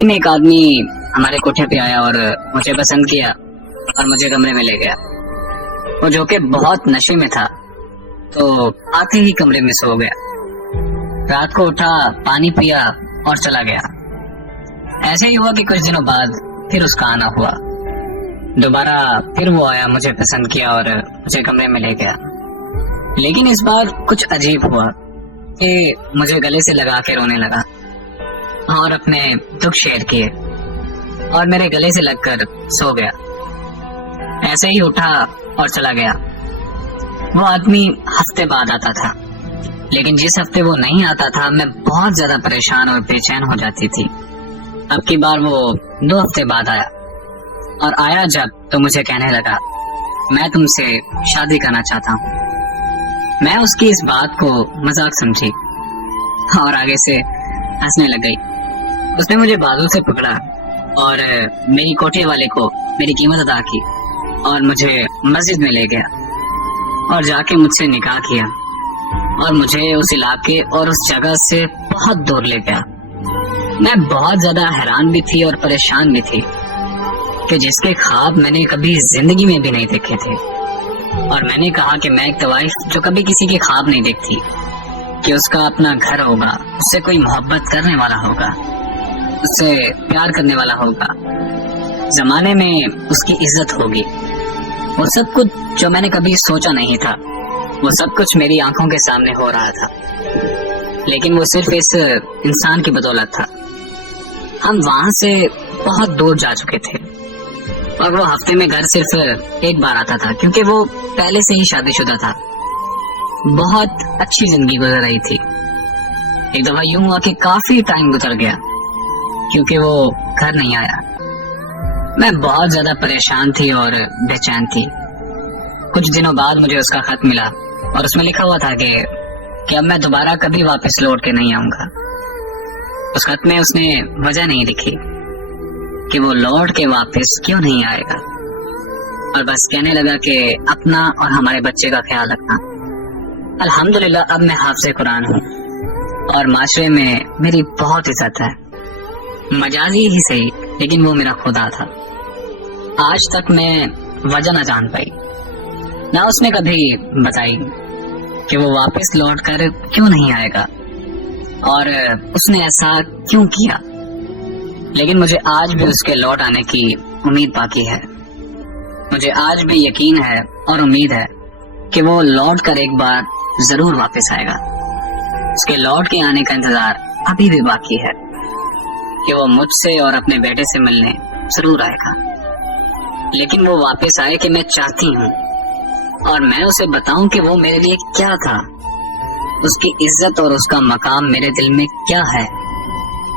में एक आदमी हमारे कोठे पे आया और मुझे पसंद किया और मुझे कमरे में ले गया। वो जो कि बहुत नशे में था, तो आते ही कमरे में सो गया। रात को उठा, पानी पिया और चला गया। ऐसे ही हुआ कि कुछ दिनों बाद फिर उसका आना हुआ। दोबारा फिर वो आया, मुझे पसंद किया और मुझे कमरे में ले गया। लेकिन इस बार कुछ अजीब हुआ कि मुझे गले से लगा के रोने लगा और अपने दुख शेयर किए और मेरे गले से लगकर सो गया। ऐसे ही उठा और चला गया। वो आदमी हफ्ते बाद आता था, लेकिन जिस हफ्ते वो नहीं आता था मैं बहुत ज्यादा परेशान और बेचैन हो जाती थी। अब की बार वो 2 हफ्ते बाद आया, और आया जब तो मुझे कहने लगा, मैं तुमसे शादी करना चाहता हूँ। मैं उसकी इस बात को मजाक समझी और आगे से हंसने लग गई। उसने मुझे बाजू से पकड़ा और मेरी कोठे वाले को मेरी कीमत अदा की और मुझे मस्जिद में ले गया और जाके मुझसे निकाह किया और मुझे उस इलाके और उस जगह से बहुत दूर ले गया। मैं बहुत ज्यादा हैरान भी थी और परेशान भी थी कि जिसके ख्वाब मैंने कभी जिंदगी में भी नहीं देखे थे। और मैंने कहा कि मैं एक तवाइफ जो कभी किसी के ख्वाब नहीं देखती, कि उसका अपना घर होगा, उससे कोई मोहब्बत करने वाला होगा, उससे प्यार करने वाला होगा, जमाने में उसकी इज्जत होगी। वो सब कुछ जो मैंने कभी सोचा नहीं था, वो सब कुछ मेरी आंखों के सामने हो रहा था। लेकिन वो सिर्फ इस इंसान की बदौलत था। हम वहां से बहुत दूर जा चुके थे और वो हफ्ते में घर सिर्फ एक बार आता था, क्योंकि वो पहले से ही शादीशुदा था। बहुत अच्छी जिंदगी गुजर रही थी। एक दफा यूं हुआ कि काफी टाइम गुजर गया क्योंकि वो घर नहीं आया। मैं बहुत ज्यादा परेशान थी और बेचैन थी। कुछ दिनों बाद मुझे उसका खत मिला और उसमें लिखा हुआ था कि अब मैं दोबारा कभी वापस लौट के नहीं आऊंगा। उस खत में उसने वजह नहीं लिखी कि वो लौट के वापस क्यों नहीं आएगा, और बस कहने लगा कि अपना और हमारे बच्चे का ख्याल रखना। अल्हम्दुलिल्लाह अब मैं हाफ़िज़े कुरान हूँ और माशरे में मेरी बहुत इज्जत है। मजाजी ही सही, लेकिन वो मेरा खुदा था। आज तक मैं वजह न जान पाई, ना उसने कभी बताई कि वो वापस लौट कर क्यों नहीं आएगा और उसने ऐसा क्यों किया। लेकिन मुझे आज भी उसके लौट आने की उम्मीद बाकी है। मुझे आज भी यकीन है और उम्मीद है कि वो लौट कर एक बार जरूर वापस आएगा। उसके लौट के आने का इंतजार अभी भी बाकी है कि वो मुझसे और अपने बेटे से मिलने जरूर आएगा। लेकिन वो वापस आए कि मैं चाहती हूँ, और मैं उसे बताऊं कि वो मेरे लिए क्या था, उसकी इज्जत और उसका मकाम मेरे दिल में क्या है,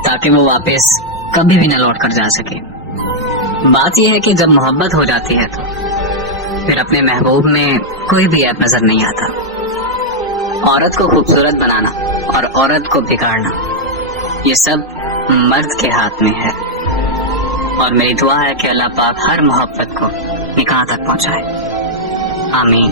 ताकि वो वापस कभी भी न लौट कर जा सके। बात यह है कि जब मोहब्बत हो जाती है तो फिर अपने महबूब में कोई भी ऐप नजर नहीं आता। औरत को खूबसूरत बनाना और औरत को बिगाड़ना, ये सब मर्द के हाथ में है। और मेरी दुआ है कि अल्लाह पाक हर मोहब्बत को निकाह तक पहुंचाए। आमीन।